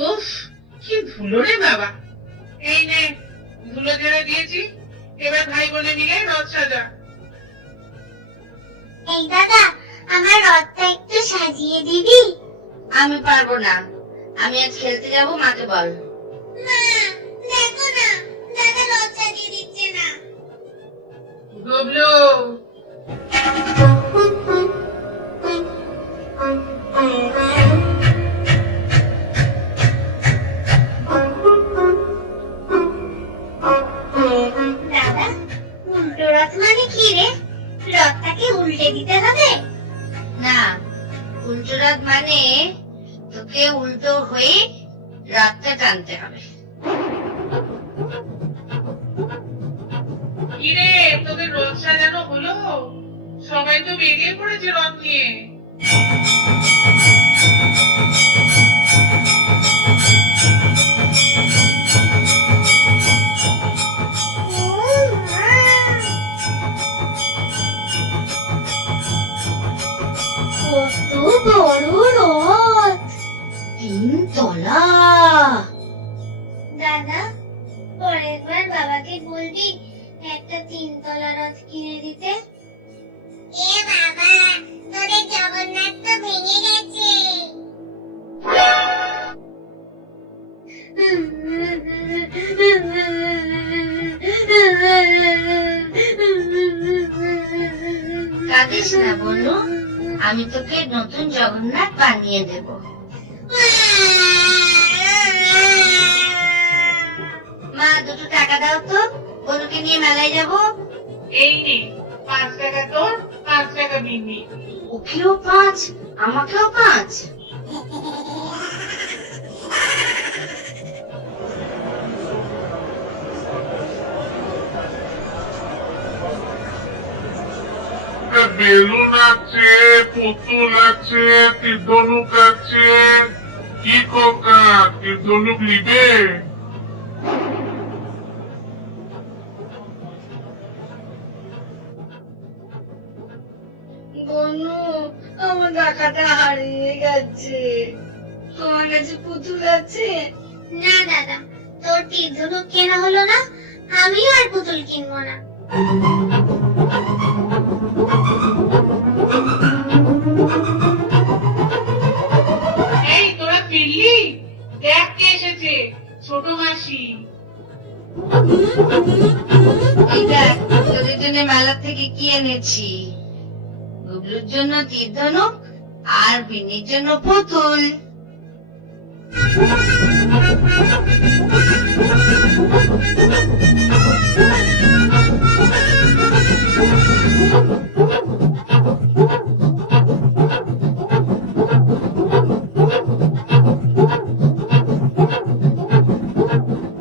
উফ, কি ধুলো রে বাবা। এই নে, ধুলো ঝেড়ে দিয়েছি, এবার ভাই বোনে মিলে রথ সাজা। এই দাদা, আমার রথটা একটু সাজিয়ে দিবি? আমি পারবো না, আমি আজ খেলতে যাব, মাকে বল। মা, দেখো না, দাদা রথ সাজিয়ে দিচ্ছে না। ডবলু, দাদা, উল্টো রথ মানে কি রে? রথটাকে উল্টে দিতে হবে? না, উল্টো রথ মানে তোকে উল্টো হয়ে রথটা টানতে হবে। কি রে, তোদের রথ সাজানো হলো? সবাই তো বেরিয়ে পড়েছে রথ নিয়ে। কত বড় রথ! 3 তলা। দাদা, পরের বার বাবাকে বলবি একটা 3 তলা রথ কিনে দিতে। এ বাবা, তোদের জগন্নাথ তো ভেঙে গেছে। কাঁদিস না বনু, আমি তোকে নতুন জগন্নাথ বানিয়ে দেব। মা, 2টো টাকা দাও তো, বনুকে নিয়ে মেলায় যাব। এই নে, 5 টাকা তোর, 5 টাকা মিনি। ওকেও 5, আমাকেও 5। বেলুন আছে, পুতুল আছে, তীর্ধনুক আছে। কি খোকা, তীর্ধনুক নিবে? বনু, আমার টাকাটা হারিয়ে গেছে। তোমার কাছে পুতুল আছে? না দাদা, তোর তীর্ধনুক কেনা হলো না, আমিও আর পুতুল কিনবো না। এই তোরা ফিরলি? দেখ কে এসেছে, ছোট মাসি। এই দেখ, তোদের জন্য মেলা থেকে কি এনেছি। গুবলুর জন্য তীর্ধনুক আর বিনির জন্য পুতুল।